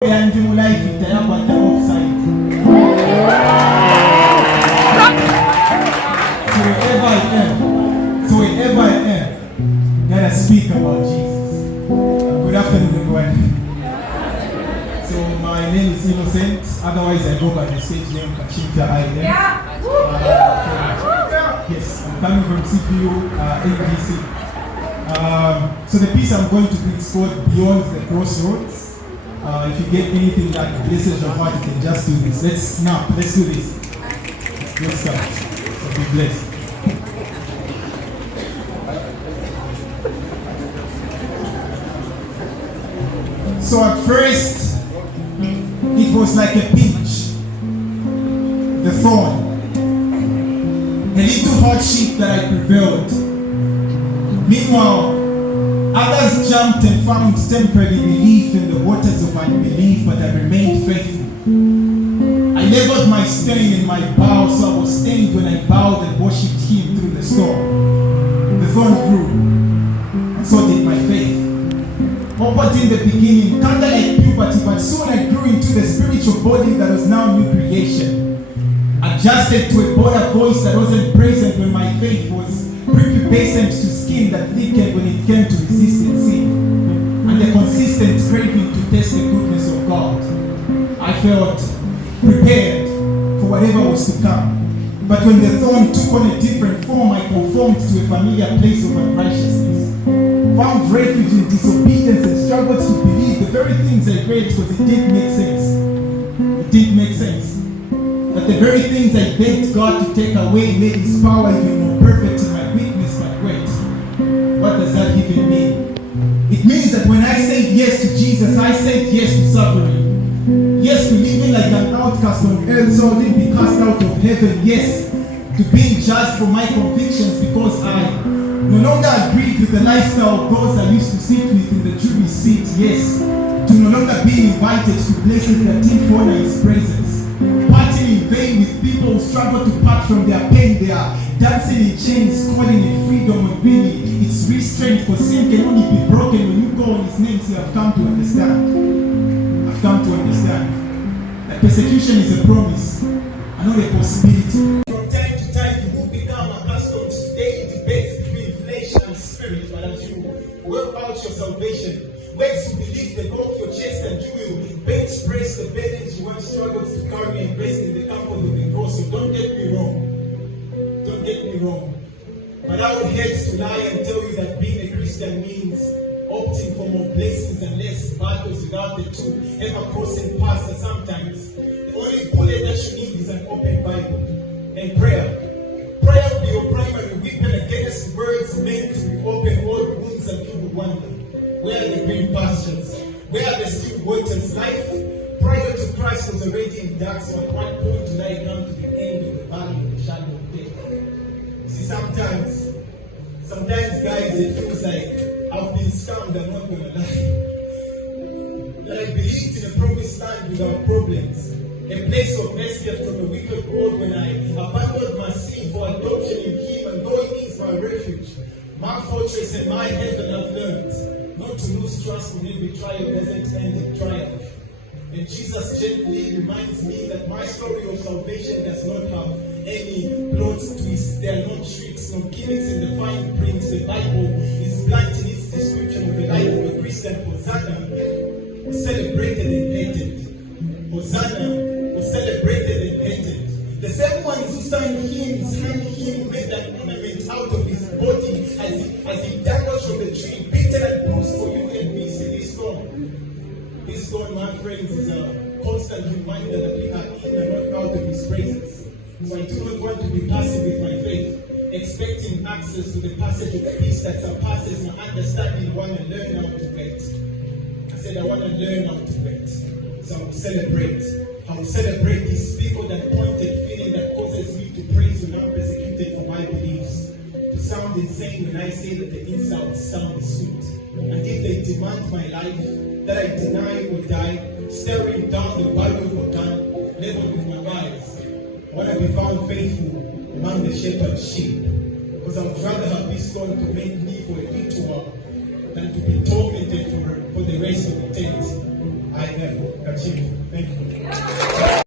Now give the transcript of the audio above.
And you like it, I have an offside. So wherever I am, let us speak about Jesus. Good afternoon, everyone. So my name is Innocent. Otherwise, I go by the stage name Kachinta I am. Yes, I'm coming from CPU ABC. So the piece I'm going to bring is called Beyond the Crossroads. If you get anything that blesses your heart, you can just do this. Let's do this. Let's start. So be blessed. So at first, it was like a pinch, the thorn, a little hardship that I prevailed. Meanwhile, others jumped and found temporary relief in the waters of unbelief, but I remained faithful. I leveled my stain and my bow, so I was stained when I bowed and worshipped Him through the storm. The thorn grew, and so did my faith. Opened in the beginning, kind of like puberty, but soon I grew into the spiritual body that was now new creation. Adjusted to a bolder voice that wasn't present when my faith was prepubescent to skin that thickened when it came to resisting sin, and a consistent craving to taste the goodness of God. I felt prepared for whatever was to come. But when the thorn took on a different form, I conformed to a familiar place of unrighteousness, found refuge in disobedience, and struggled to believe the very things I read because it did make sense. It did make sense. That the very things I begged God to take away made His power even more perfect in my weakness. But wait, what does that even mean? It means that when I said yes to Jesus, I said yes to suffering. Yes to living like an outcast on earth so I didn't be cast out of heaven. Yes to being judged for my convictions because I no longer agreed with the lifestyle of those I used to sit with in the jury seat. Yes to no longer being invited to places that didn't honor His presence. Partying in vain with people who struggle to part from their pain. They are dancing in chains, calling it freedom, when really it's restraint, because sin can only be broken when you go on His name. So I've come to understand. I've come to understand that persecution is a promise and not a possibility. From time to time, you will become accustomed to daily debates between flesh and spirit, but as you work out your salvation, ways to believe the Lord your chest, and you will bench press the burdens you once struggled to carry and rest in the comfort of the cross. So don't get me wrong. Don't get me wrong. But I would hate to lie and tell you that being a Christian means opting for more blessings and less battles without the two ever crossing paths. And sometimes the only bullet that you need is an open Bible and prayer. Prayer will be your primary weapon against words meant to reopen old wounds, and people wonder, where are the green pastures? Where are the still waters? Life prior to Christ was already in dark, so at one point did I come to the end of the valley of the shadow of death. You see, sometimes guys, it feels like I've been scammed, I'm not gonna lie. That I believed in a promised land without problems, a place of escape from the wicked world when I abandoned my sin for adoption in Him, and knowing He is my refuge, my fortress and my heaven. I've learned not to lose trust when every trial doesn't end in triumph. And Jesus gently reminds me that my story of salvation does not have any plot twists. There are no tricks, no gimmicks in the fine print. The Bible is blunt in its description of the life of a Christian. Hosanna was celebrated and hated. Hosanna was celebrated and hated. The same ones who sang hymns, made an ornament out of His body as he dangled from the tree, beaten and bruised for you and me. See, this stone, my friends, is a constant reminder that we are in and not out of His presence. So I do not want to be passive with my faith, expecting access to the passage of peace that surpasses my understanding. I want to learn how to wait. I said I want to learn how to wait. So I will celebrate. I will celebrate these people, that pointed feeling that causes me to praise when I'm persecuted for my beliefs. To sound insane when I say that the insults sound sweet. And if they demand my life, that I deny or die, staring down the Bible of God, leveled with my eyes. I want to be found faithful among the shepherd's sheep, because I would rather have this stone to make me for a ritual and to be tormented for the rest of the things I have achieved. Thank you.